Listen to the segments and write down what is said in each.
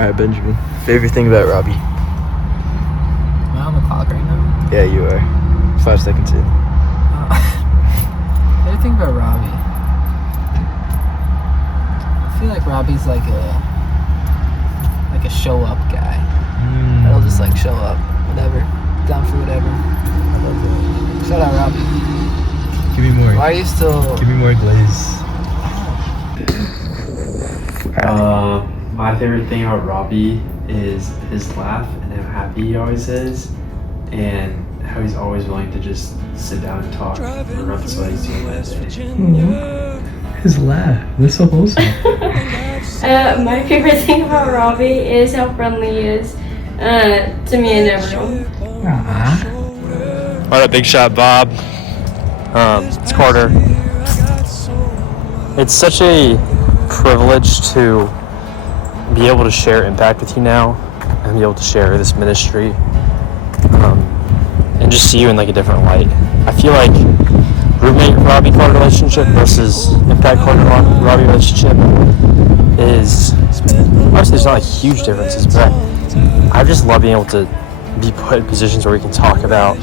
Alright, Benjamin. Favorite thing about Robbie? Am I on the clock right now? Yeah, you are. 5 seconds in. Favorite thing about Robbie? I feel like Robbie's like a show up guy. That'll just like show up, whatever, down for whatever. I love that. Shout out Robbie. Give me more. Why are you still? Give me more glaze. My favorite thing about Robbie is his laugh and how happy he always is, and how he's always willing to just sit down and talk regardless of what he's doing that day. His laugh. That's so wholesome. My favorite thing about Robbie is how friendly he is to me and everyone. What up, Big Shot Bob? It's Carter. It's such a privilege to be able to share impact with you now and be able to share this ministry and just see you in like a different light. I feel like roommate Robbie Carter relationship versus impact Carter Robbie relationship is obviously there's not like huge differences, but I just love being able to be put in positions where we can talk about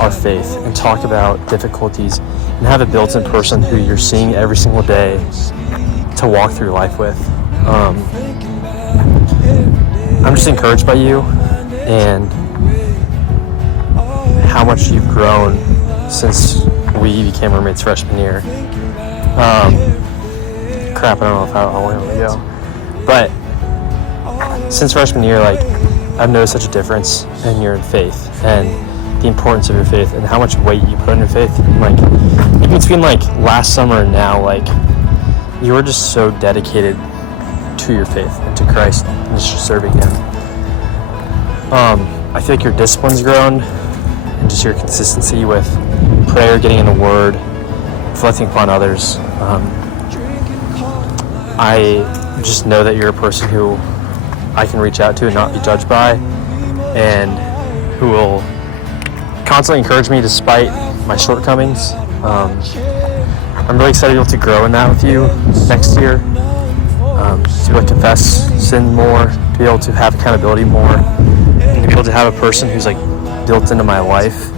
our faith and talk about difficulties and have a built-in person who you're seeing every single day to walk through life with. I'm just encouraged by you and how much you've grown since we became roommates freshman year. Crap, I don't know if I want to go. But since freshman year, like, I've noticed such a difference in your faith and the importance of your faith and how much weight you put on your faith. Like, even between like last summer and now, like, you were just so dedicated to your faith and to Christ and just serving Him. I feel like your discipline's grown and just your consistency with prayer, getting in the Word, reflecting upon others. I just know that you're a person who I can reach out to and not be judged by, and who will constantly encourage me despite my shortcomings. I'm really excited to be able to grow in that with you next year, to be able to confess sin more, to be able to have accountability more, and to be able to have a person who's like built into my life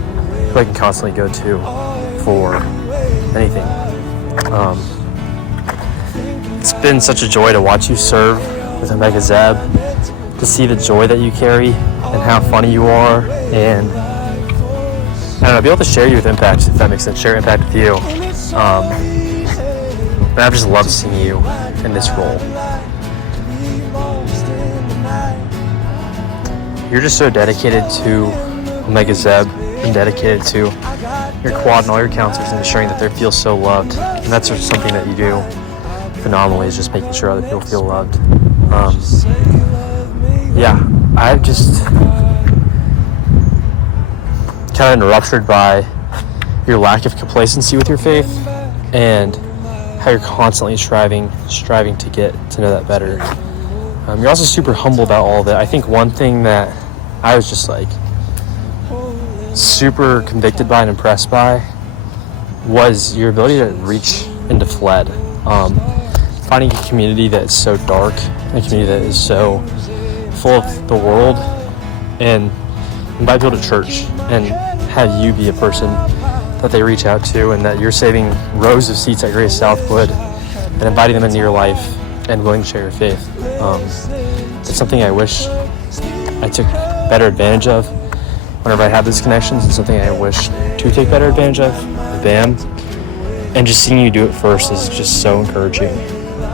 who I can constantly go to for anything. It's been such a joy to watch you serve with Omega Zeb, to see the joy that you carry and how funny you are, and I don't know, be able to share you with Impact, if that makes sense, share Impact with you. And I've just loved seeing you in this role. You're just so dedicated to Omega Zeb and dedicated to your quad and all your counselors and ensuring that they feel so loved. And that's just something that you do phenomenally, is just making sure other people feel loved. I've just kind of enraptured by your lack of complacency with your faith and how you're constantly striving to get to know that better. You're also super humble about all of it. I think one thing that I was just like super convicted by and impressed by was your ability to reach into Fled. Finding a community that is so dark, a community that is so full of the world, and invite people to church and have you be a person that they reach out to, and that you're saving rows of seats at Grace Southwood and inviting them into your life and willing to share your faith. It's something I wish I took better advantage of whenever I have these connections. It's something I wish to take better advantage of, BAM. And just seeing you do it first is just so encouraging.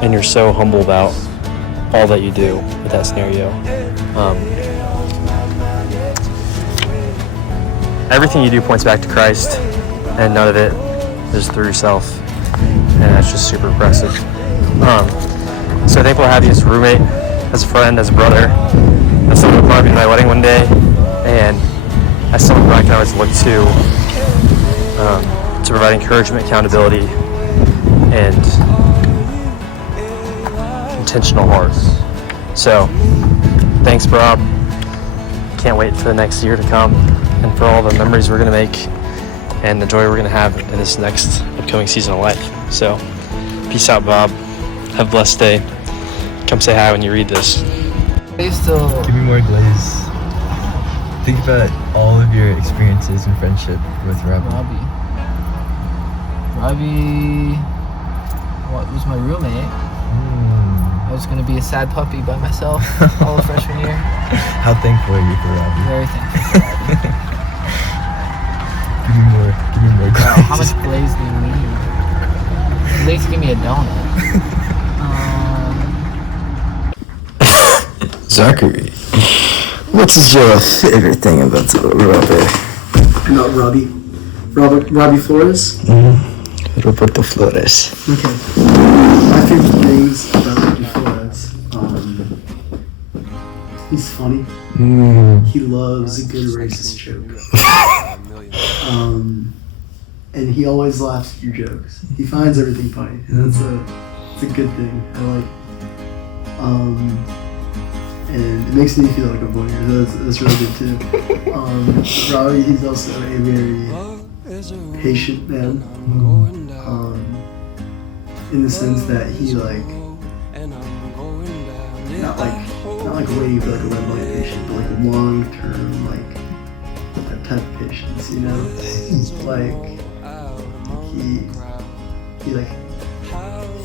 And you're so humble about all that you do with that scenario. Everything you do points back to Christ, and none of it is through yourself. And that's just super impressive. So thankful to have you as a roommate, as a friend, as a brother, as someone who will be at my wedding one day, and as someone who I can always look to provide encouragement, accountability, and intentional heart. So, thanks, Rob. Can't wait for the next year to come and for all the memories we're going to make and the joy we're going to have in this next upcoming season of life. So, peace out, Bob. Have a blessed day. Come say hi when you read this. Give me more glaze. Think about all of your experiences and friendship with Robbie. Robbie was my roommate. I was gonna be a sad puppy by myself all of freshman year. How thankful are you for Robbie? Very thankful for Robbie. Give me more glaze. Wow, how much glaze do you need? At least give me a donut. Zachary, what is your favorite thing about Robert? Not Robbie. Robbie Flores? Roberto Flores. Okay. My favorite things about Robbie Flores, he's funny. He loves a good racist joke. And he always laughs at your jokes. He finds everything funny, and it's a good thing. I like. And it makes me feel like a boy. That's really good too. Robbie, he's also a very patient man. In the sense that he not like waiting for like a red light patient, but like long term, like that type of patience, you know? Like he like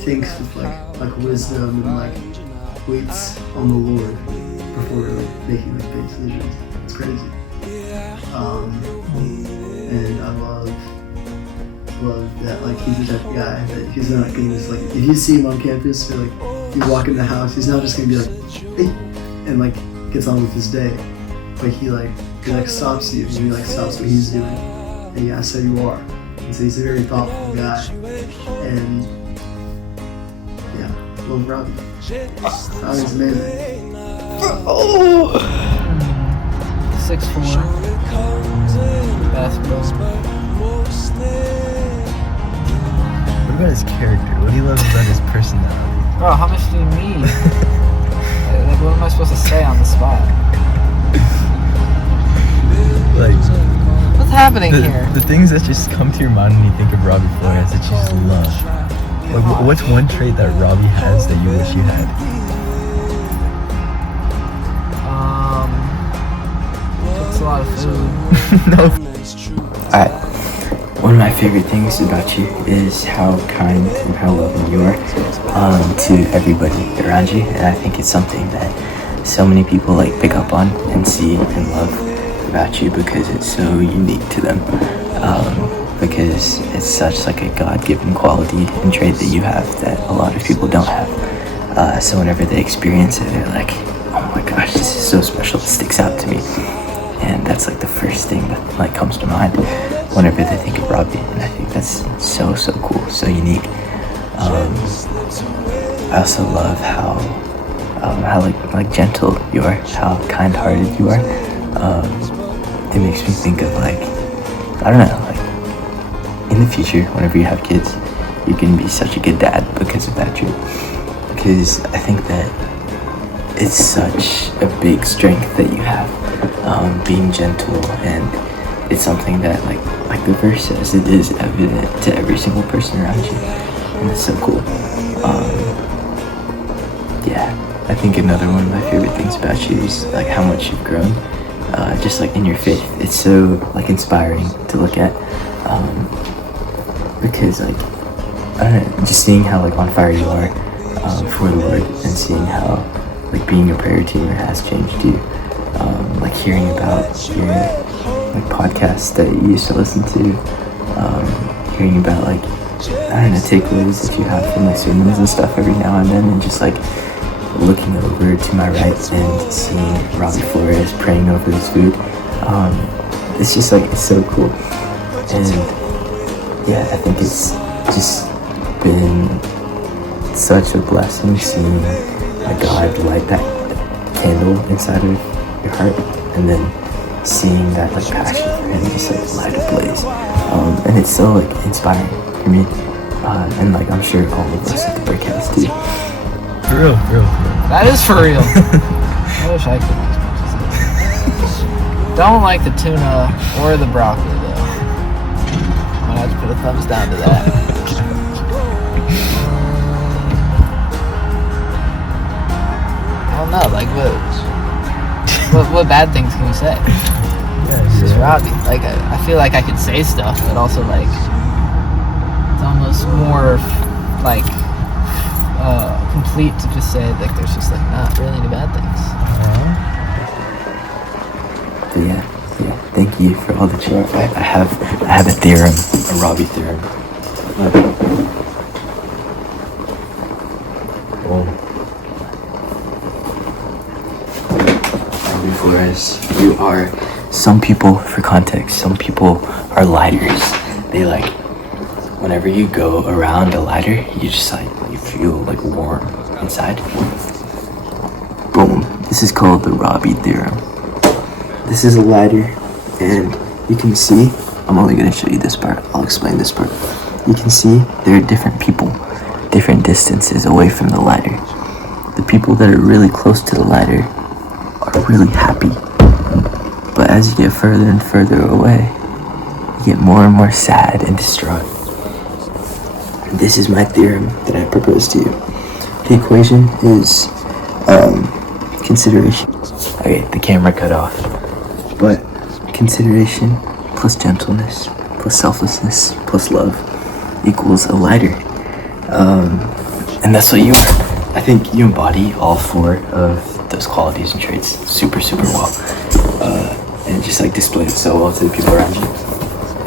thinks with like wisdom and like waits on the Lord before making like big decisions. It's crazy. And I love that like he's the type of guy that he's not gonna just like, if you see him on campus or like you walk in the house, he's not just gonna be like, hey, and like gets on with his day. But he stops you and he like stops what he's doing and he asks how you are. And so he's a very thoughtful guy. And yeah, love Robbie. Robbie's amazing. 6'4", basketball. What about his character? What do you love about his personality? Bro, how much do you need? Like, what am I supposed to say on the spot? Like, what's happening here? The things that just come to your mind when you think of Robbie Flores that you just love. Like, what's one trait that Robbie has that you wish you had? Cooks a lot of food. No. Alright. One of my favorite things about you is how kind and how loving you are to everybody around you, and I think it's something that so many people like pick up on and see and love about you because it's so unique to them. Because it's such like a God-given quality and trait that you have that a lot of people don't have. So whenever they experience it, they're like, "Oh my gosh, this is so special! It sticks out to me." And that's like the first thing that like comes to mind whenever they think of Robbie, and I think that's so cool, so unique. I also love how like gentle you are, how kind-hearted you are. It makes me think of like, I don't know, like in the future, whenever you have kids, you can be such a good dad because of that trait. Because I think that it's such a big strength that you have, being gentle, and it's something that like the verse says, it is evident to every single person around you, and it's so cool. Yeah, I think another one of my favorite things about you is like how much you've grown, just like in your faith. It's so like inspiring to look at, because like, I don't know, just seeing how like on fire you are for the Lord, and seeing how like being a prayer teamer has changed you, like hearing about your like podcasts that you used to listen to, hearing about like, I don't know, takeaways that you have from like sermons and stuff every now and then, and just like looking over to my right and seeing Robbie Flores praying over his food. It's just like, it's so cool. And yeah, I think it's just been such a blessing seeing a God light that candle inside of your heart, and then seeing that like passion for him just like light ablaze. And it's so like inspiring for me, and like I'm sure all of us at the break has too. For real. That is for real. I wish I could as much as this. Don't like the tuna or the broccoli though. I'm gonna have to put a thumbs down to that. don't know. Like, what bad things can you say? Yeah, It's just you're right. Robbie. Like, I feel like I could say stuff, but also like it's almost more like complete to just say like there's just like not really any bad things. But yeah. Thank you for all the chat. I have a theorem, a Robbie theorem. Robbie Flores, you are. Some people, for context, some people are lighters. They like, whenever you go around a lighter, you just like, you feel like warm inside. Boom. This is called the Robbie theorem. This is a lighter, and you can see, I'm only gonna show you this part, I'll explain this part. You can see there are different people, different distances away from the lighter. The people that are really close to the lighter are really happy. But as you get further and further away, you get more and more sad and distraught. This is my theorem that I propose to you. The equation is consideration. Okay, the camera cut off. But consideration plus gentleness plus selflessness plus love equals a lighter. And that's what you are. I think you embody all four of those qualities and traits super well. And just like display it so well to the people around you.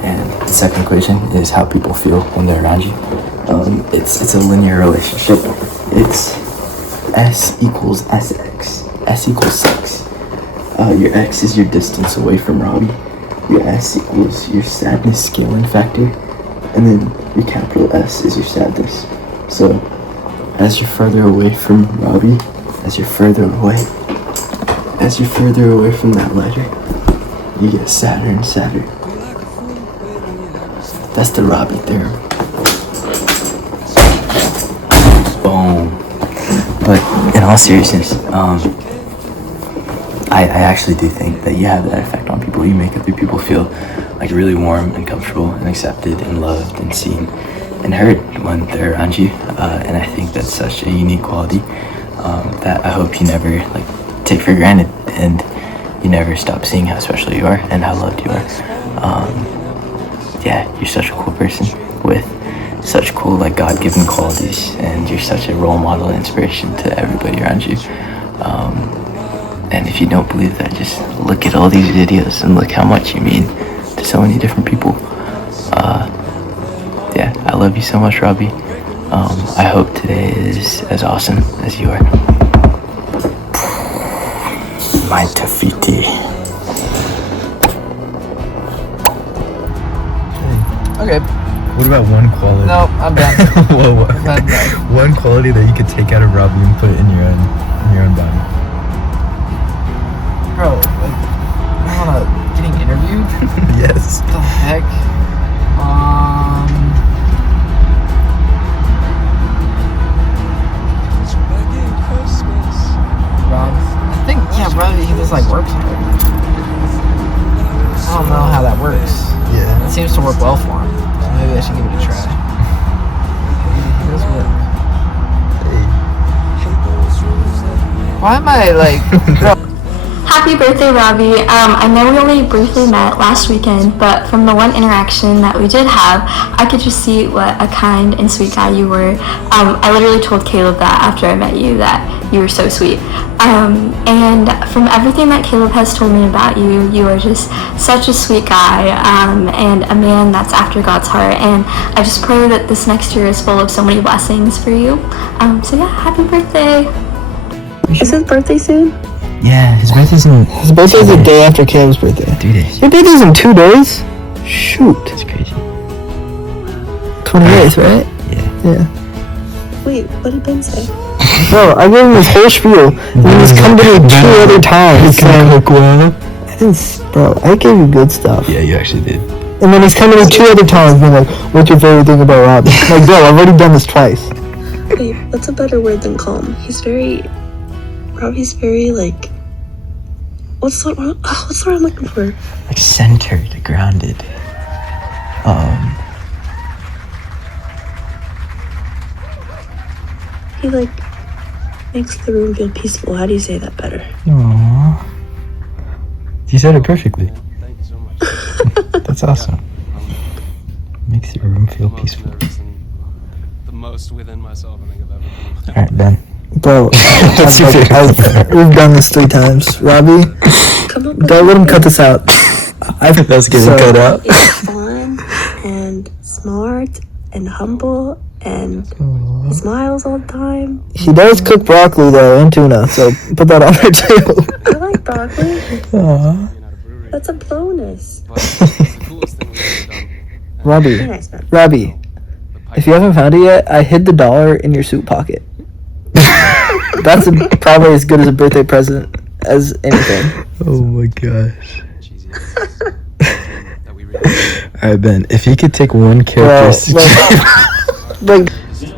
And the second equation is how people feel when they're around you. It's a linear relationship. It's S equals SX. S equals 6. Your X is your distance away from Robbie. Your S equals your sadness scaling factor. And then your capital S is your sadness. So as you're further away from Robbie, as you're further away from that lighter, you get sadder and sadder. That's the Robbie theorem. Boom. But in all seriousness, I actually do think that you have that effect on people. You make other people feel like really warm and comfortable and accepted and loved and seen and heard when they're around you. And I think that's such a unique quality that I hope you never like take for granted, and you never stop seeing how special you are and how loved you are. Yeah, you're such a cool person with such cool like God-given qualities, and you're such a role model and inspiration to everybody around you. And if you don't believe that, just look at all these videos and look how much you mean to so many different people. Yeah, I love you so much, Robbie. I hope today is as awesome as you are. My Tafiti. Okay. What about one quality? No, I'm done. Whoa. I'm done. One quality that you could take out of Robbie and put it in your own body. Bro, like, I wanna getting interviewed? Yes. What the heck? Rob, I think, yeah, bro, he just like works hard. I don't know how that works. Yeah. It seems to work well for him, so maybe I should give it a try. He does work. Why am I like, bro? Happy birthday, Robbie. I know we only briefly met last weekend, but from the one interaction that we did have, I could just see what a kind and sweet guy you were. I literally told Caleb that after I met you, that you were so sweet. And from everything that Caleb has told me about you, you are just such a sweet guy, and a man that's after God's heart. And I just pray that this next year is full of so many blessings for you. So yeah, happy birthday. Is his birthday soon? Yeah, his birthday's the day after Caleb's birthday. 3 days. Your birthday's in 2 days? Shoot. That's crazy. 28th, right? Yeah. Wait, what did Ben say? Bro, I gave him this whole spiel, and then he's come to me 2 other times saying, I didn't, bro, I gave you good stuff. Yeah, you actually did. And then he's come to me 2 other times being like, what's your favorite thing about Robbie? Like, bro, I've already done this twice. Wait, what's a better word than calm? Robbie's very, like, what's the word I'm looking for? Like centered, grounded. He, like, Makes the room feel peaceful. How do you say that better? Aww. You said it perfectly. That's awesome. Makes your room feel peaceful. The most within myself I think I've ever been. Alright, Ben. Bro, What's your favorite? we've done this 3 times. Robbie, don't let him cut this out. That was getting cut out. He's fun and smart and humble and he smiles all the time. He does cook broccoli though and tuna, so put that on there too. I like broccoli. Aww. That's a bonus. Robbie, Very nice, man. Robbie, if you haven't found it yet, I hid the dollar in your suit pocket. That's probably as good as a birthday present as anything. Oh my gosh. Alright, Ben, if you could take one characteristic.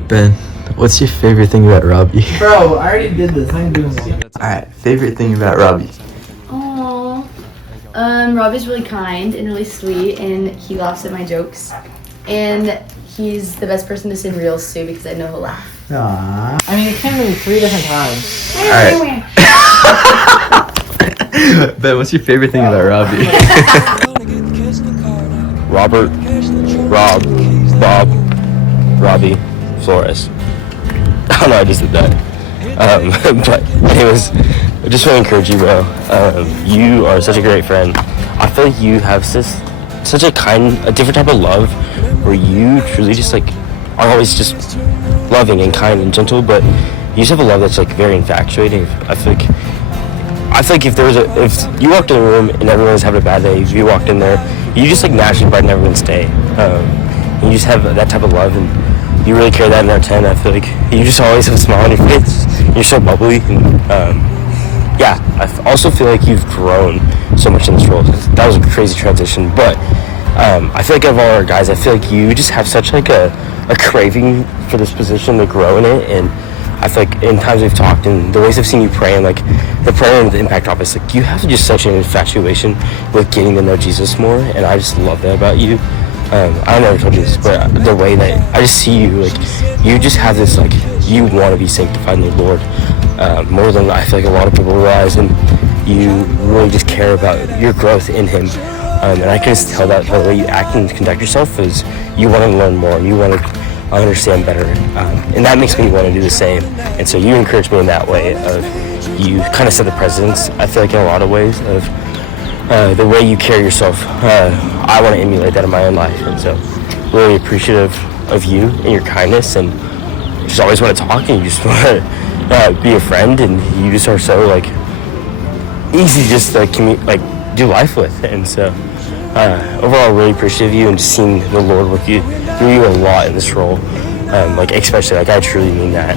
Ben, what's your favorite thing about Robbie? Bro, I already did this. I'm doing it. Alright, favorite thing about Robbie. Aww. Robbie's really kind and really sweet, and he laughs at my jokes. And he's the best person to send reels to because I know he'll laugh. Aww. I mean, it came to me 3 different times. Alright. Ben, what's your favorite thing about Robbie? Robert, Rob, Bob, Robbie, Flores. I don't know, I just did that. But anyways, I just want to encourage you, bro. You are such a great friend. I feel like you have such a different type of love where you truly just like are always just loving and kind and gentle, but you just have a love that's like very infatuating. I feel like if you walked in a room and everyone's having a bad day, if you walked in there, you just like naturally brighten everyone's day. And you just have that type of love, and you really carry that in our 10. I feel like you just always have a smile on your face. You're so bubbly, and yeah, I also feel like you've grown so much in this role. That was a crazy transition, but I feel like of all our guys, I feel like you just have such like a craving for this position to grow in it, and I feel like in times we've talked and the ways I've seen you pray and like the prayer and the impact office, like you have just such an infatuation with getting to know Jesus more, and I just love that about you. I never told you this, but the way that I just see you, like you just have this like you want to be sanctified in the Lord more than I feel like a lot of people realize, and you really just care about your growth in Him. And I can just tell that the way you act and conduct yourself is you want to learn more, you want to understand better, and that makes me want to do the same. And so you encourage me in that way of you kind of set the precedence, I feel like, in a lot of ways of the way you carry yourself. I want to emulate that in my own life, and so really appreciative of you and your kindness, and just always want to talk, and you just want to be a friend, and you just are so like easy just to do life with. And so overall really appreciative of you and just seeing the Lord work through you a lot in this role, especially I truly mean that,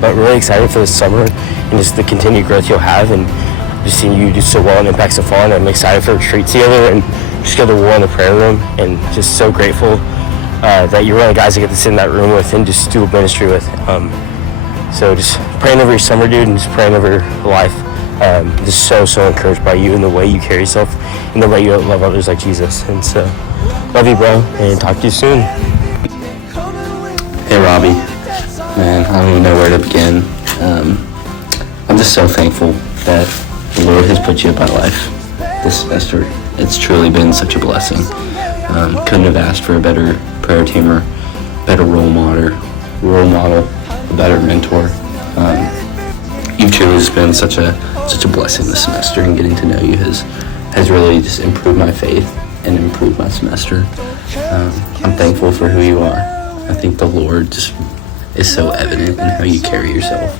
but really excited for this summer and just the continued growth you'll have, and just seeing you do so well in Impacts of Fun. I'm excited for retreats together and just go to war in the prayer room, and just so grateful that you're one of the guys I get to sit in that room with and just do a ministry with. So just praying over your summer, dude, and just praying over your life. Just so encouraged by you and the way you carry yourself and the way you love others like Jesus. And so love you, bro, and talk to you soon. Hey Robbie, man, I don't even know where to begin. I'm just so thankful that the Lord has put you in my life this semester. It's truly been such a blessing. Couldn't have asked for a better prayer teamer, better role model, a better mentor. You've truly just been such a blessing this semester, and getting to know you has really just improved my faith and improved my semester. I'm thankful for who you are. I think the Lord just is so evident in how you carry yourself,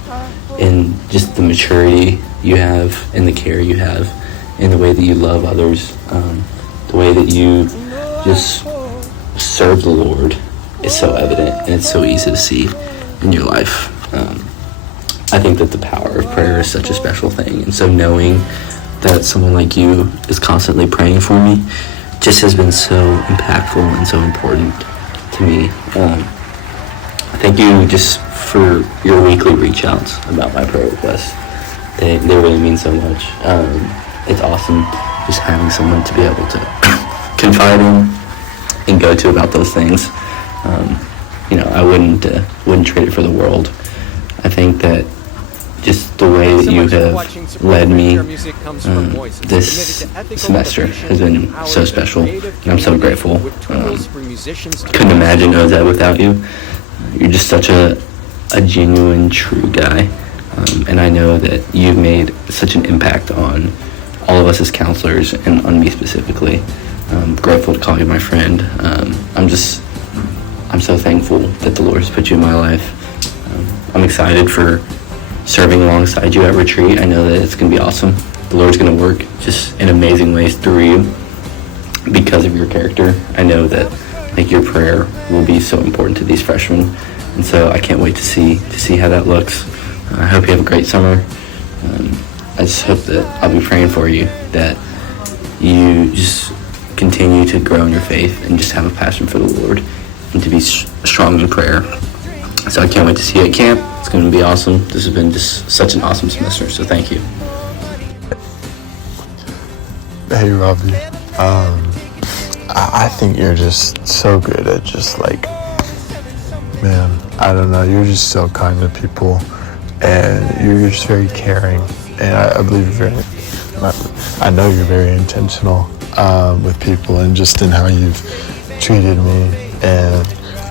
in just the maturity you have, in the care you have, in the way that you love others, the way that you just serve the Lord is so evident, and it's so easy to see in your life. I think that the power of prayer is such a special thing, and so knowing that someone like you is constantly praying for me just has been so impactful and so important to me. Thank you just for your weekly reach outs about my prayer requests. They really mean so much. It's awesome just having someone to be able to confide in and go to about those things. I wouldn't trade it for the world. I think that just the way that you have led me this semester has been so special, and I'm so grateful. Couldn't imagine OZET without you. You're just such a genuine, true guy, and I know that you've made such an impact on all of us as counselors and on me specifically. I'm grateful to call you my friend. I'm so thankful that the Lord has put you in my life. I'm excited for serving alongside you at retreat. I know that it's going to be awesome. The Lord's going to work just in amazing ways through you because of your character. I know that your prayer will be so important to these freshmen, and so I can't wait to see how that looks. I hope you have a great summer. I just hope that I'll be praying for you, that you just continue to grow in your faith and just have a passion for the Lord and to be strong in prayer. So I can't wait to see you at camp. It's going to be awesome. This has been just such an awesome semester, so thank you. Hey, Robbie. I think you're just so good at just man, I don't know, you're just so kind to people, and you're just very caring, and I believe I know you're very intentional with people, and just in how you've treated me, and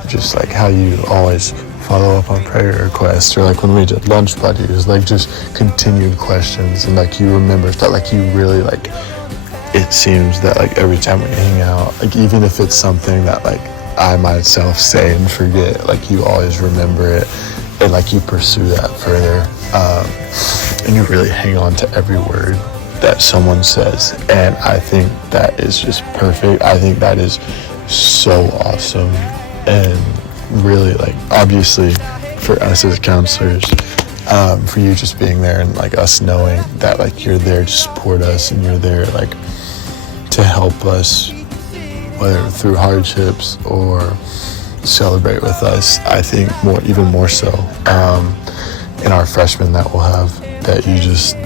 just how you always follow up on prayer requests, or when we did lunch buddies, just continued questions, and you remember stuff, you really it seems that every time we hang out, even if it's something that I myself say and forget, you always remember it, and you pursue that further, and you really hang on to every word that someone says, and I think that is just perfect. I think that is so awesome, and really obviously for us as counselors, for you just being there, and us knowing that you're there to support us, and you're there to help us, whether through hardships or celebrate with us. I think even more so in our freshmen that we'll have, that you just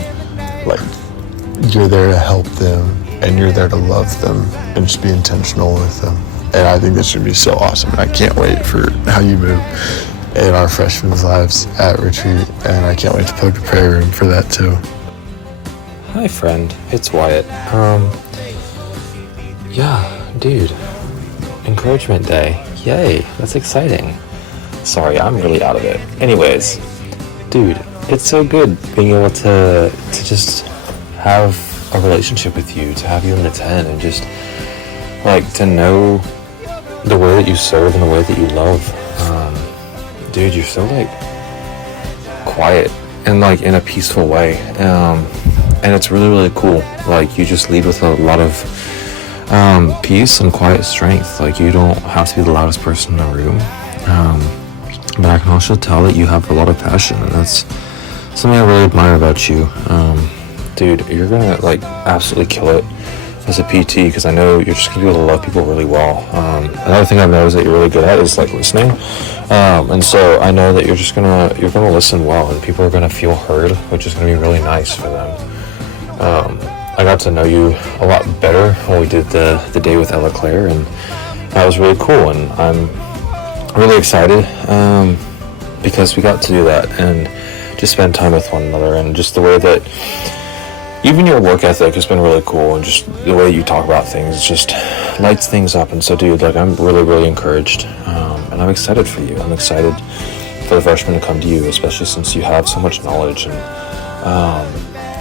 you're there to help them, and you're there to love them, and just be intentional with them. And I think this should be so awesome, and I can't wait for how you move in our freshmen's lives at retreat, and I can't wait to poke the prayer room for that too. Hi, friend. It's Wyatt. Yeah, dude. Encouragement day. Yay, that's exciting. Sorry, I'm really out of it. Anyways, dude, it's so good being able to just have a relationship with you, to have you in the 10, and just to know the way that you serve and the way that you love. Dude, you're so quiet and in a peaceful way, and it's really, really cool. You just lead with a lot of peace and quiet strength. You don't have to be the loudest person in the room, but I can also tell that you have a lot of passion, and that's something I really admire about you. Dude, you're gonna absolutely kill it as a PT, because I know you're just gonna be able to love people really well. Another thing I've noticed that you're really good at is listening, and so I know that you're gonna listen well, and people are gonna feel heard, which is gonna be really nice for them. I got to know you a lot better when we did the day with Ella Claire, and that was really cool, and I'm really excited because we got to do that and just spend time with one another, and just the way that even your work ethic has been really cool, and just the way you talk about things just lights things up. And so, dude, I'm really, really encouraged, and I'm excited for you. I'm excited for the freshmen to come to you, especially since you have so much knowledge, and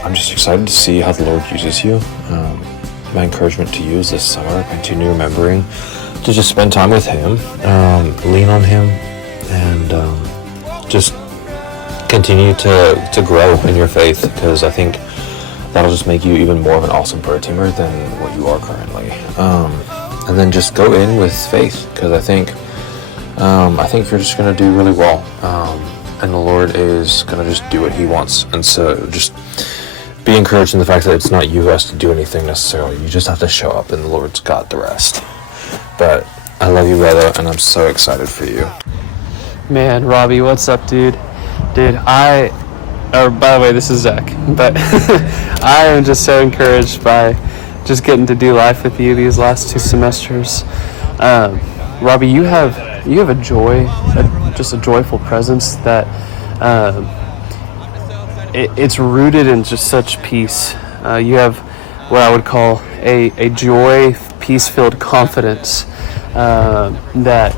I'm just excited to see how the Lord uses you. My encouragement to you is this summer, continue remembering to just spend time with Him, lean on Him, and just continue to grow in your faith, because I think that'll just make you even more of an awesome prayer teamer than what you are currently. And then just go in with faith, because I think you're just going to do really well, and the Lord is going to just do what He wants. And so just be encouraged in the fact that it's not you who has to do anything necessarily. You just have to show up, and the Lord's got the rest. But I love you, brother, and I'm so excited for you. Man, Robbie, what's up, dude? By the way, this is Zach, but I am just so encouraged by just getting to do life with you these last 2 semesters. Robbie, you have a joy, just a joyful presence that it's rooted in just such peace. You have what I would call a joy, peace-filled confidence that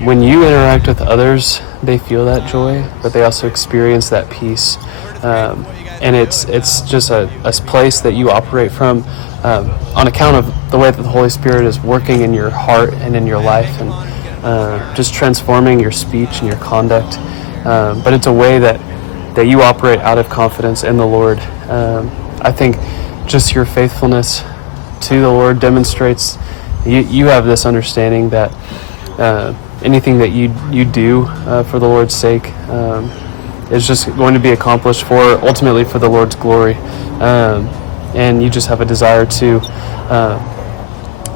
when you interact with others, they feel that joy, but they also experience that peace. And it's just a place that you operate from on account of the way that the Holy Spirit is working in your heart and in your life, and just transforming your speech and your conduct. But it's a way that you operate out of confidence in the Lord. I think just your faithfulness to the Lord demonstrates you have this understanding that anything that you do for the Lord's sake is just going to be accomplished ultimately for the Lord's glory. And you just have a desire to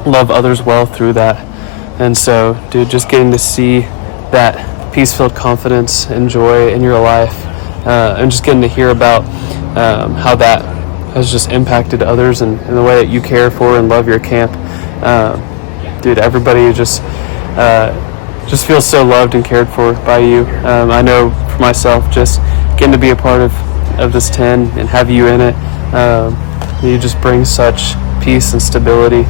love others well through that. And so, dude, just getting to see that peace-filled confidence and joy in your life, and just getting to hear about how that has just impacted others and the way that you care for and love your camp. Dude, everybody just feels so loved and cared for by you. I know for myself, just getting to be a part of this 10 and have you in it, you just bring such peace and stability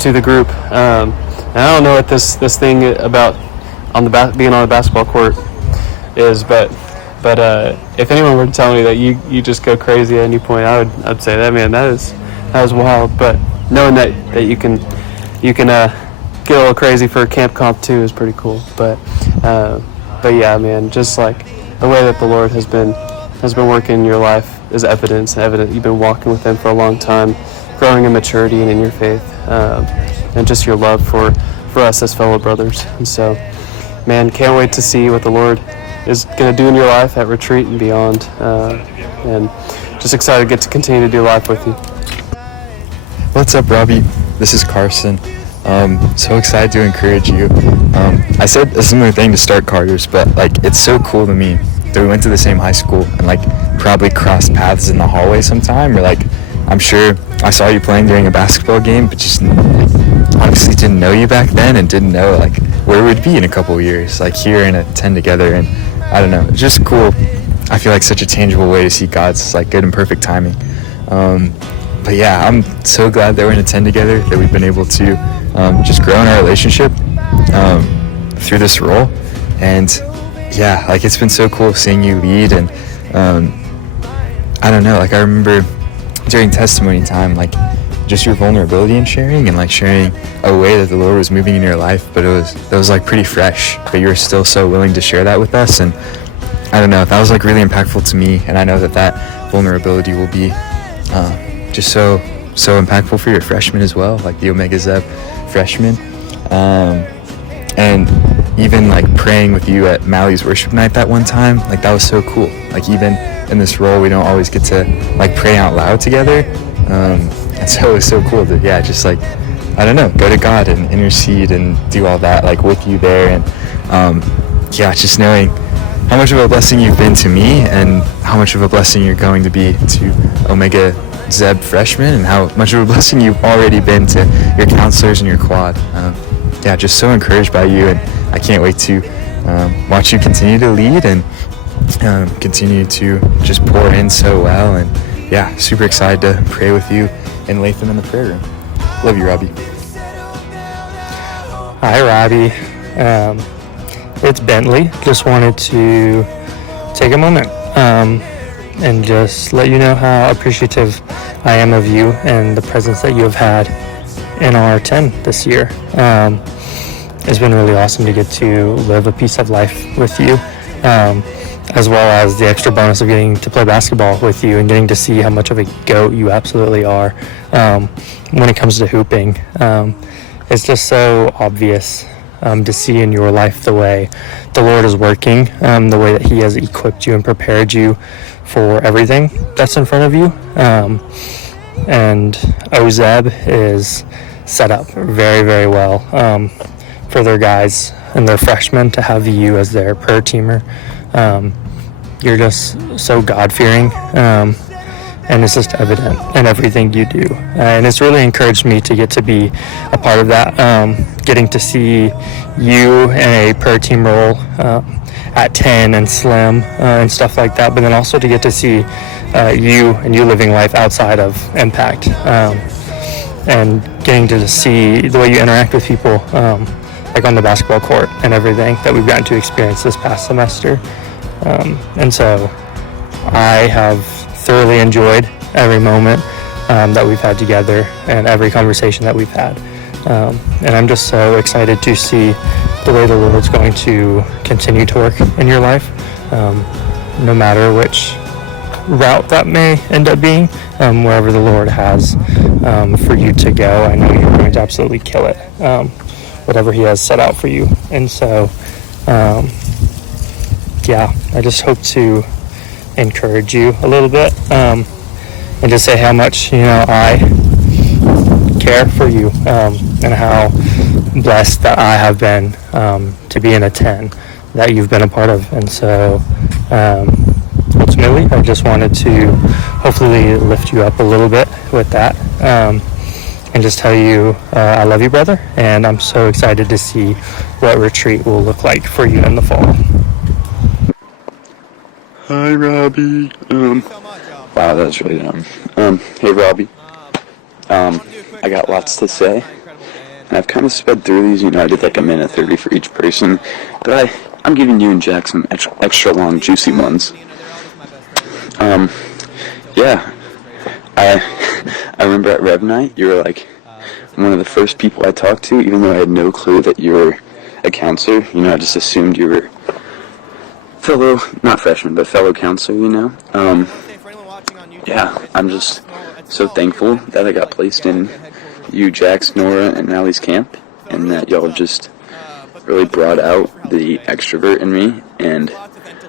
to the group. And I don't know what this thing about being on the basketball court is, but if anyone were to tell me that you just go crazy at any point, I'd say that, man, that is wild. But knowing that you can get a little crazy for a camp comp too is pretty cool. But yeah, man, just like the way that the Lord has been working in your life is evident. You've been walking with Him for a long time, growing in maturity and in your faith, and just your love for us as fellow brothers. And so, man, can't wait to see what the Lord is going to do in your life at retreat and beyond. And just excited to get to continue to do life with you. What's up, Robbie? This is Carson. So excited to encourage you. I said a similar thing to start Carter's, but it's so cool to me that we went to the same high school and probably crossed paths in the hallway sometime, or I'm sure I saw you playing during a basketball game, but just obviously didn't know you back then and didn't know where we'd be in a couple of years, here in a 10 together. And I don't know, it's just cool. I feel such a tangible way to see God's good and perfect timing. But yeah, I'm so glad that we're in a 10 together, that we've been able to just grow in our relationship through this role. And yeah, it's been so cool seeing you lead. And I don't know, I remember during testimony time, just your vulnerability and sharing, and sharing a way that the Lord was moving in your life, but it was pretty fresh, but you were still so willing to share that with us. And I don't know, that was really impactful to me, and I know that vulnerability will be just so impactful for your freshmen as well, the Omega Zeb freshmen. And even praying with you at Mally's worship night that one time, that was so cool. Even in this role, we don't always get to pray out loud together. And so it was so cool to, just I don't know, go to God and intercede and do all that with you there. And just knowing how much of a blessing you've been to me, and how much of a blessing you're going to be to Omega Zeb freshmen, and how much of a blessing you've already been to your counselors and your quad. Just so encouraged by you, and I can't wait to watch you continue to lead and continue to just pour in so well. And super excited to pray with you and Latham in the prayer room. Love you, Robbie. Hi, Robbie. It's Bentley. Just wanted to take a moment and just let you know how appreciative I am of you and the presence that you have had in our 10 this year. It's been really awesome to get to live a piece of life with you, as well as the extra bonus of getting to play basketball with you and getting to see how much of a GOAT you absolutely are when it comes to hooping. It's just so obvious to see in your life the way the Lord is working, the way that He has equipped you and prepared you for everything that's in front of you. And OZEB is set up very, very well for their guys and their freshmen to have you as their prayer teamer. You're just so God-fearing, and it's just evident in everything you do. And it's really encouraged me to get to be a part of that, getting to see you in a prayer team role at 10 and slim and stuff like that, but then also to get to see you living life outside of Impact, and getting to see the way you interact with people, like on the basketball court and everything that we've gotten to experience this past semester. And so I have thoroughly enjoyed every moment that we've had together and every conversation that we've had. And I'm just so excited to see the way the Lord's going to continue to work in your life, no matter which route that may end up being, wherever the Lord has for you to go. I know you're going to absolutely kill it, whatever He has set out for you. And so, yeah, I just hope to encourage you a little bit, and just say how much, I care for you, and how blessed that I have been to be in a 10 that you've been a part of. And so ultimately I just wanted to hopefully lift you up a little bit with that, and just tell you I love you, brother, and I'm so excited to see what retreat will look like for you in the fall. Hi, Robbie. Wow, that was really dumb. Hey, Robbie. I got lots to say, and I've kind of sped through these. I did like a minute 30 for each person, but I'm giving you and Jack some extra long, juicy ones. Yeah, I remember at Rev Night, you were like one of the first people I talked to, even though I had no clue that you were a counselor. I just assumed you were not freshman, but fellow counselor, Yeah, I'm just so thankful that I got placed in you, Jack's, Nora, and Allie's camp, and that y'all just really brought out the extrovert in me, and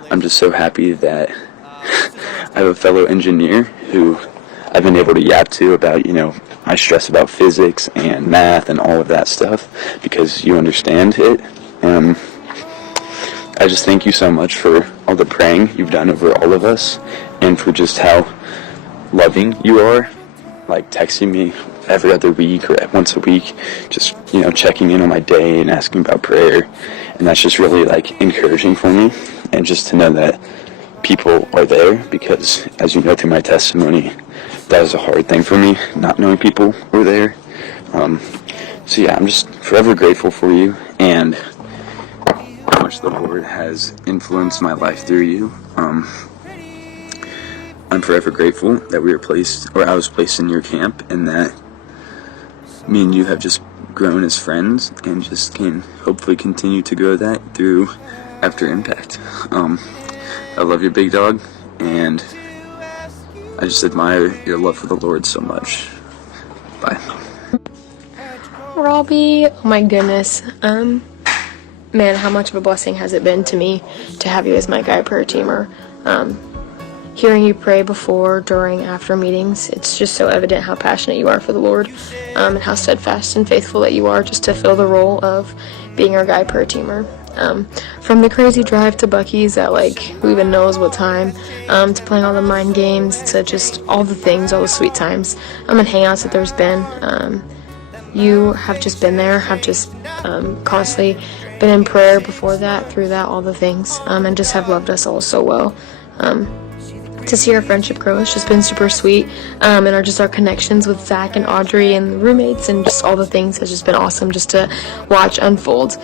I'm just so happy that I have a fellow engineer who I've been able to yap to about, my stress about physics and math and all of that stuff, because you understand it. I just thank you so much for all the praying you've done over all of us, and for just how loving you are, like texting me every other week or once a week, just, checking in on my day and asking about prayer. And that's just really, encouraging for me, and just to know that people are there, because, as you know through my testimony, that was a hard thing for me, not knowing people were there. So yeah, I'm just forever grateful for you, and how much the Lord has influenced my life through you. I'm forever grateful that I was placed in your camp, and that me and you have just grown as friends, and just can hopefully continue to grow that through after Impact. I love your big dog, and I just admire your love for the Lord so much. Bye. Robbie, oh my goodness. Man, how much of a blessing has it been to me to have you as my guy prayer teamer. Hearing you pray before, during, after meetings, it's just so evident how passionate you are for the Lord, and how steadfast and faithful that you are just to fill the role of being our guy prayer teamer. From the crazy drive to Buc-ee's at who even knows what time, to playing all the mind games, to just all the things, all the sweet times, and hangouts that there's been. You have just been there, have just constantly been in prayer before that, through that, all the things, and just have loved us all so well. To see our friendship grow, it's just been super sweet, and our connections with Zach and Audrey and the roommates and just all the things has just been awesome just to watch unfold.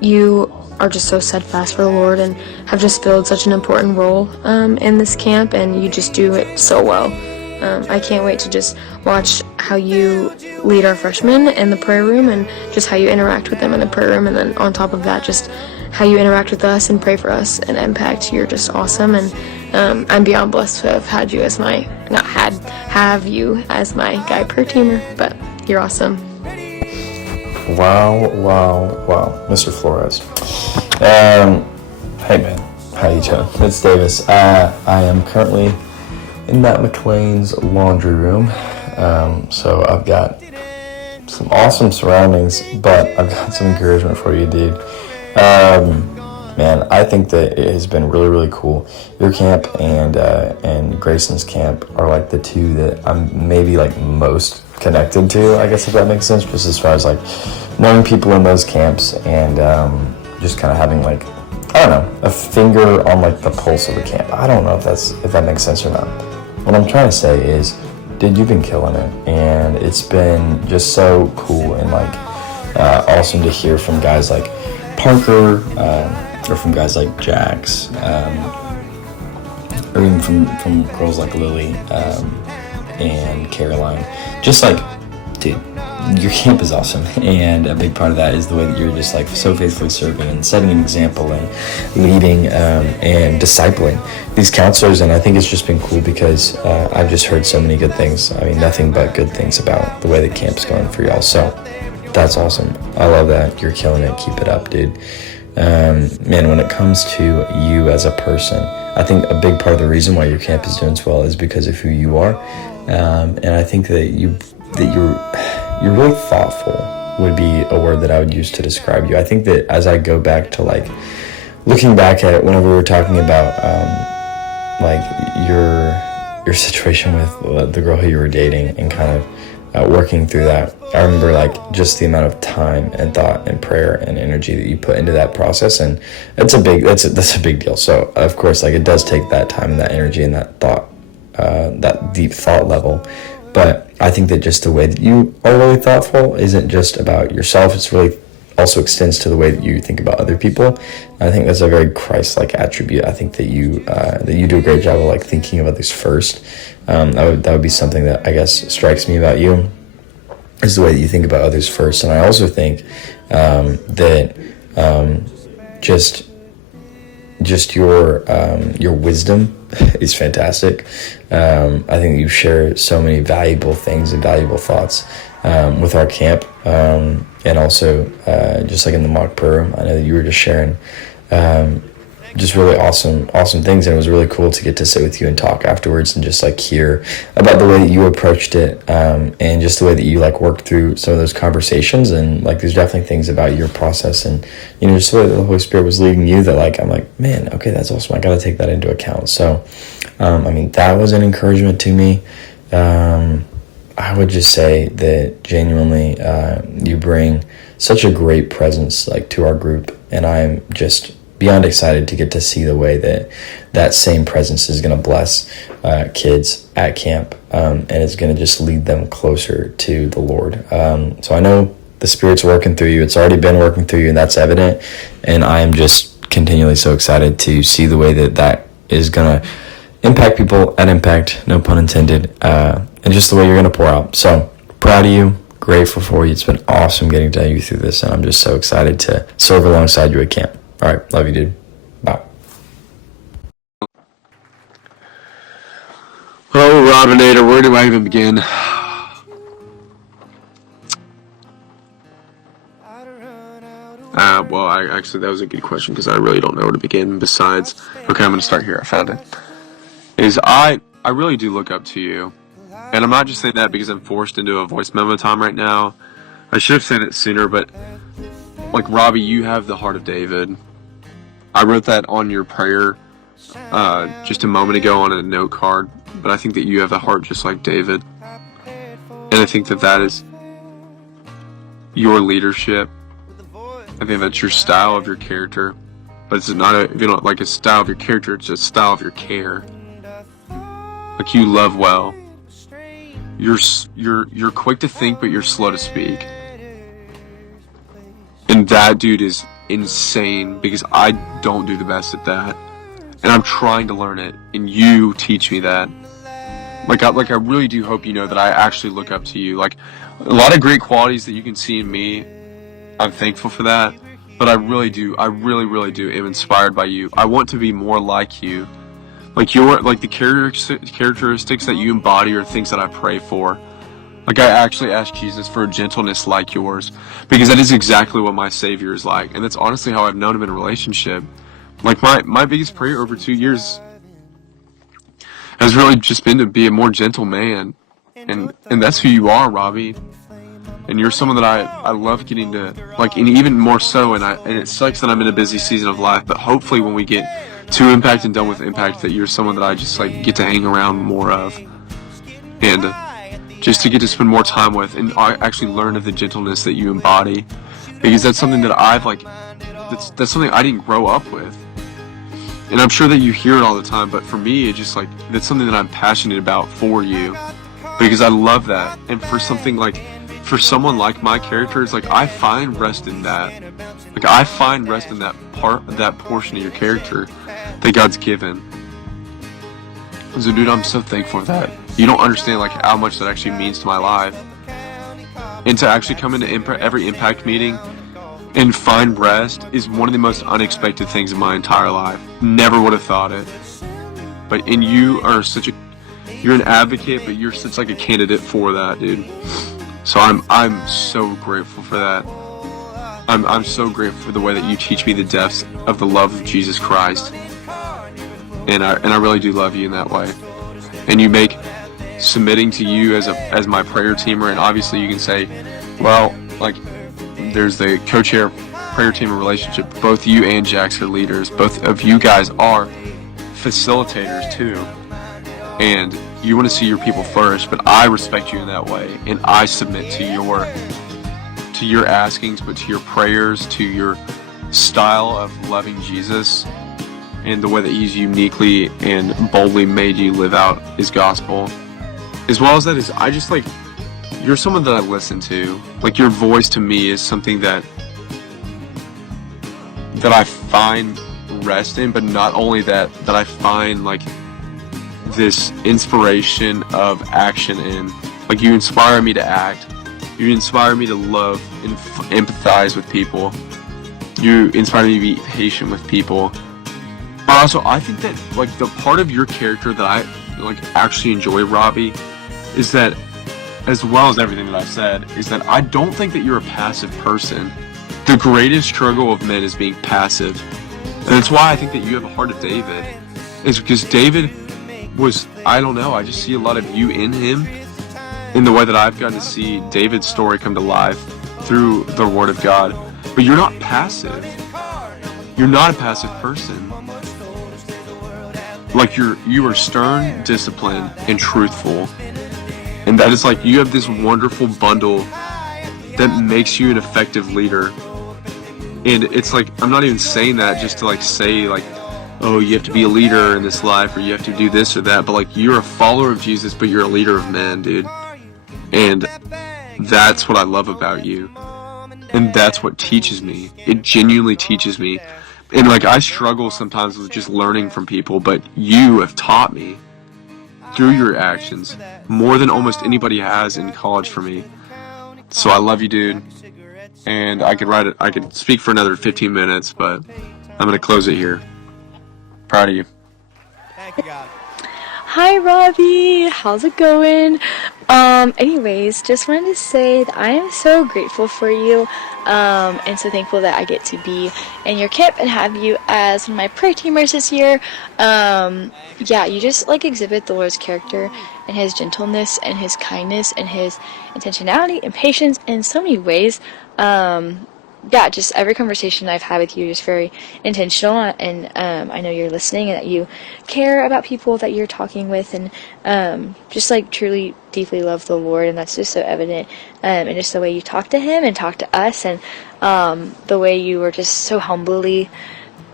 You are just so steadfast for the Lord and have just filled such an important role in this camp, and you just do it so well. I can't wait to just watch how you lead our freshmen in the prayer room, and just how you interact with them in the prayer room, and then on top of that, just how you interact with us and pray for us and Impact. You're just awesome, and I'm beyond blessed to have had you as have you as my guy prayer teamer, but you're awesome. Wow, Mr. Flores. Hey man, how you doing? It's Davis. I am currently in Matt McLean's laundry room. So I've got some awesome surroundings, but I've got some encouragement for you, dude. Man, I think that it has been really, really cool. Your camp and Grayson's camp are the two that I'm maybe most connected to, I guess, if that makes sense, just as far as knowing people in those camps, and just kind of having I don't know, a finger on like the pulse of the camp. I don't know if that makes sense or not. What I'm trying to say is, dude, you've been killing it, and it's been just so cool and like awesome to hear from guys like Parker, or from guys like Jax, or even from girls like Lily and Caroline. Just like, dude, your camp is awesome, and a big part of that is the way that you're just like so faithfully serving and setting an example and leading and discipling these counselors. And I think it's just been cool because I've just heard so many good things. I mean, nothing but good things about the way the camp's going for y'all. So that's awesome. I love that. You're killing it. Keep it up, dude. Man, when it comes to you as a person, I think a big part of the reason why your camp is doing so well is because of who you are. And I think that you're really thoughtful would be a word that I would use to describe you. I think that as I go back to like looking back at it whenever we were talking about like your situation with the girl who you were dating and kind of working through that, I remember like just the amount of time and thought and prayer and energy that you put into that process, and that's a big deal. So of course, like, it does take that time and that energy and that thought, that deep thought level. But I think that just the way that you are really thoughtful isn't just about yourself. It's really also extends to the way that you think about other people. I think that's a very Christ-like attribute. I think that you do a great job of like thinking of others first. That would be something that I guess strikes me about you, is the way that you think about others first. And I also think that just your wisdom is fantastic. I think you share so many valuable things and valuable thoughts with our camp, and also just like in the mock program, I know that you were just sharing just really awesome things, and it was really cool to get to sit with you and talk afterwards and just like hear about the way that you approached it, and just the way that you like worked through some of those conversations. And like there's definitely things about your process and, you know, just the way that the Holy Spirit was leading you that like I'm like, man, okay, that's awesome, I gotta take that into account. So I mean, that was an encouragement to me. I would just say that genuinely you bring such a great presence like to our group, and I'm just beyond excited to get to see the way that that same presence is going to bless kids at camp, and it's going to just lead them closer to the Lord. So I know the Spirit's working through you. It's already been working through you, and that's evident. And I am just continually so excited to see the way that that is going to impact people at Impact, no pun intended, and just the way you're going to pour out. So proud of you. Grateful for you. It's been awesome getting to know you through this, and I'm just so excited to serve alongside you at camp. All right, love you, dude. Bye. Oh, Robinator, where do I even begin? Well, actually, that was a good question because I really don't know where to begin. Besides, okay, I'm going to start here. I found it. I really do look up to you, and I'm not just saying that because I'm forced into a voice memo time right now. I should have said it sooner, but like, Robbie, you have the heart of David. I wrote that on your prayer just a moment ago on a note card, but I think that you have the heart just like David, and I think that that is your leadership. I think that's your style of your character, but it's not like a style of your character, it's a style of your care. Like, you love well. You're quick to think, but you're slow to speak. And that, dude, is insane because I don't do the best at that. And I'm trying to learn it, and you teach me that. Like I really do hope you know that I actually look up to you. Like, a lot of great qualities that you can see in me, I'm thankful for that. But I really do, I really do am inspired by you. I want to be more like you. Like the characteristics that you embody are things that I pray for. Like, I actually ask Jesus for a gentleness like yours, because that is exactly what my Savior is like, and that's honestly how I've known him in a relationship. Like, my biggest prayer over 2 years has really just been to be a more gentle man, and that's who you are, Robbie. And you're someone that I love getting to, like, and even more so, and it sucks that I'm in a busy season of life, but hopefully when we get to Impact and done with Impact, that you're someone that I just, like, get to hang around more of, and just to get to spend more time with, and I actually learn of the gentleness that you embody, because that's something that I've, like, that's something I didn't grow up with. And I'm sure that you hear it all the time, but for me, it's just like, that's something that I'm passionate about for you, because I love that. And for something like, for someone like my character, it's like, I find rest in that. Like, I find rest in that portion of your character that God's given. So, dude, I'm so thankful for that. You don't understand, like, how much that actually means to my life. And to actually come into every Impact meeting and find rest is one of the most unexpected things in my entire life. Never would have thought it. But, and you are you're an advocate, but you're such like a candidate for that, dude. So I'm so grateful for that. I'm so grateful for the way that you teach me the depths of the love of Jesus Christ. And I really do love you in that way. And you make submitting to you as my prayer teamer, and obviously you can say, well, like, there's the co-chair prayer teamer relationship. Both you and Jax are leaders. Both of you guys are facilitators too. And you want to see your people flourish, but I respect you in that way, and I submit to your askings, but to your prayers, to your style of loving Jesus, and the way that He's uniquely and boldly made you live out His gospel. As well as that is, I just like, you're someone that I listen to. Like, your voice to me is something that I find rest in, but not only that I find like this inspiration of action in. Like, you inspire me to act. You inspire me to love and empathize with people. You inspire me to be patient with people. But also, I think that like the part of your character that I like actually enjoy, Robbie, is that, as well as everything that I've said, is that I don't think that you're a passive person. The greatest struggle of men is being passive. And that's why I think that you have a heart of David. Is because David was, I don't know, I just see a lot of you in him, in the way that I've gotten to see David's story come to life through the Word of God. But you're not passive. You're not a passive person. Like, you are stern, disciplined, and truthful. And that is like, you have this wonderful bundle that makes you an effective leader. And it's like, I'm not even saying that just to like say like, oh, you have to be a leader in this life, or you have to do this or that, but like, you're a follower of Jesus, but you're a leader of men, dude. And that's what I love about you. And that's what teaches me. It genuinely teaches me. And like, I struggle sometimes with just learning from people, but you have taught me through your actions more than almost anybody has in college for me. So I love you, dude. And I could speak for another 15 minutes, but I'm gonna close it here. Proud of you. Hi, Robbie. How's it going? Anyways, just wanted to say that I am so grateful for you, and so thankful that I get to be in your camp and have you as one of my prayer teamers this year. Yeah, you just like exhibit the Lord's character and His gentleness and His kindness and His intentionality and patience in so many ways. Yeah, just every conversation I've had with you is very intentional, and I know you're listening and that you care about people that you're talking with, and just like truly deeply love the Lord, and that's just so evident in just the way you talk to Him and talk to us, and the way you were just so humbly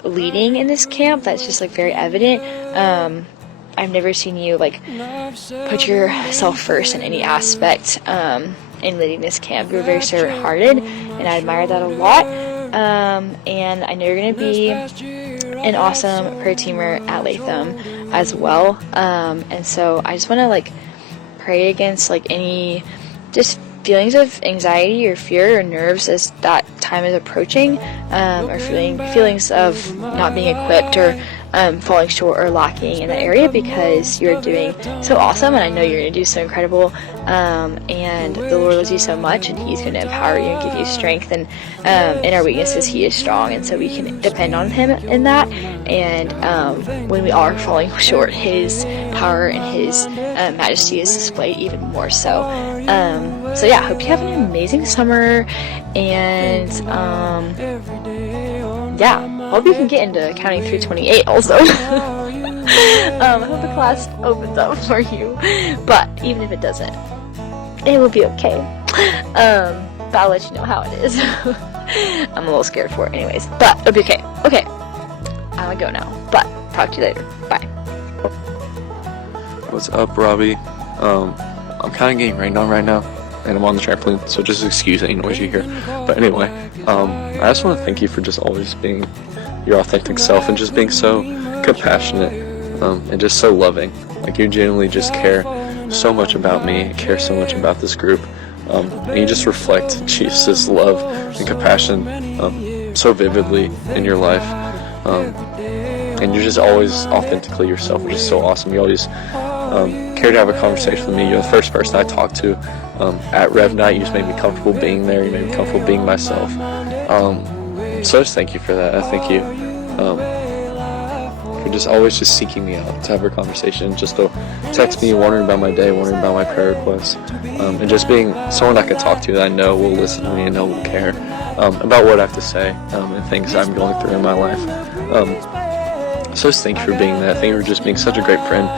leading in this camp. That's just like very evident. I've never seen you like put yourself first in any aspect in leading this camp. You're very servant-hearted, and I admire that a lot. And I know you're going to be an awesome prayer teamer at Latham as well. And so I just want to like pray against like any just feelings of anxiety or fear or nerves as that time is approaching, or feelings of not being equipped or falling short or lacking in that area, because you're doing so awesome, and I know you're going to do so incredible, and the Lord loves you so much, and He's going to empower you and give you strength, and in our weaknesses He is strong, and so we can depend on Him in that, and when we are falling short, His power and His majesty is displayed even more so. So yeah, I hope you have an amazing summer, and yeah, hope you can get into counting through 28 also. I hope the class opens up for you, but even if it doesn't, it will be okay. But I'll let you know how it is. I'm a little scared for it anyways, but it'll be okay. Okay, I'm gonna go now, but talk to you later. Bye. What's up, Robbie? I'm kind of getting rained on right now, and I'm on the trampoline, so just excuse any noise you hear. But anyway, I just want to thank you for just always being your authentic self and just being so compassionate and just so loving. Like, you genuinely just care so much about me, care so much about this group, and you just reflect Jesus' love and compassion so vividly in your life. And you're just always authentically yourself, which is so awesome. You always care to have a conversation with me. You're the first person I talked to at Rev Night. You just made me comfortable being there. You made me comfortable being myself. So just thank you for that. I thank you for just always just seeking me out to have a conversation, just to text me, wondering about my day, wondering about my prayer requests, and just being someone I can talk to that I know will listen to me and know will care about what I have to say and things I'm going through in my life. So just thank you for being that. Thank you for just being such a great friend,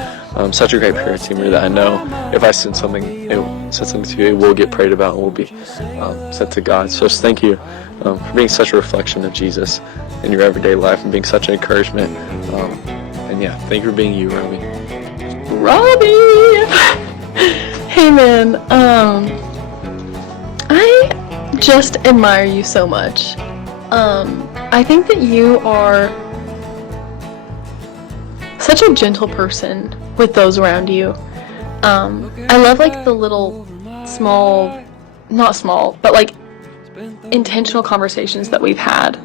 such a great prayer teamer that I know if I send something to you, it will get prayed about and will be sent to God. So just thank you for being such a reflection of Jesus in your everyday life and being such an encouragement. And yeah, thank you for being you, Robbie. Robbie! Hey man, I just admire you so much. I think that you are such a gentle person with those around you. I love like the little not small, but like intentional conversations that we've had.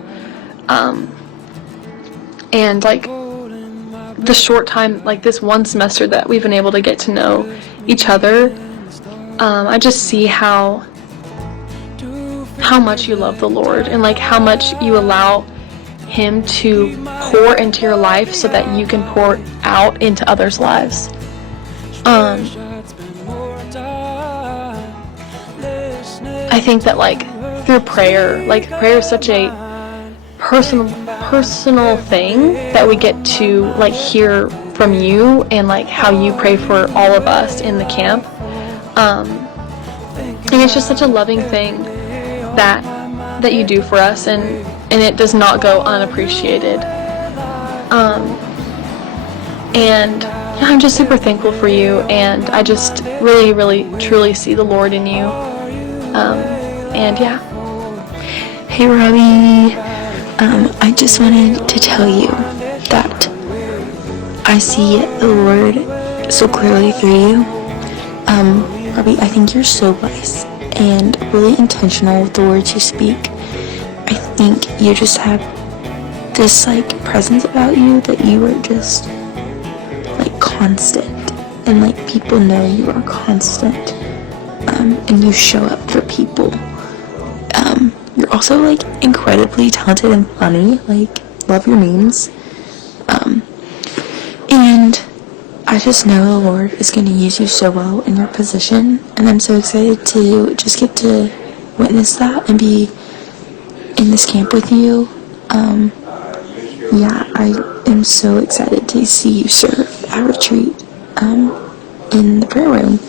And like the short time, like this one semester that we've been able to get to know each other, I just see how much you love the Lord and like how much you allow Him to pour into your life so that you can pour out into others' lives. I think that like through prayer is such a personal thing that we get to like hear from you and like how you pray for all of us in the camp. And it's just such a loving thing that you do for us, and it does not go unappreciated. And I'm just super thankful for you, and I just really, really, truly see the Lord in you. And yeah. Hey Robbie, I just wanted to tell you that I see the Lord so clearly through you. Robbie, I think you're so wise and really intentional with the words you speak. I think you just have this like presence about you that you are just like constant, and like people know you are constant, and you show up for people. You're also like incredibly talented and funny, like love your memes, and I just know the Lord is going to use you so well in your position, and I'm so excited to just get to witness that and be in this camp with you. Yeah, I am so excited to see you serve at retreat in the prayer room,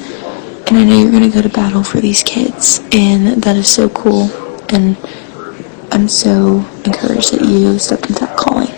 and I know you're going to go to battle for these kids, and that is so cool, and I'm so encouraged that you stepped into that calling.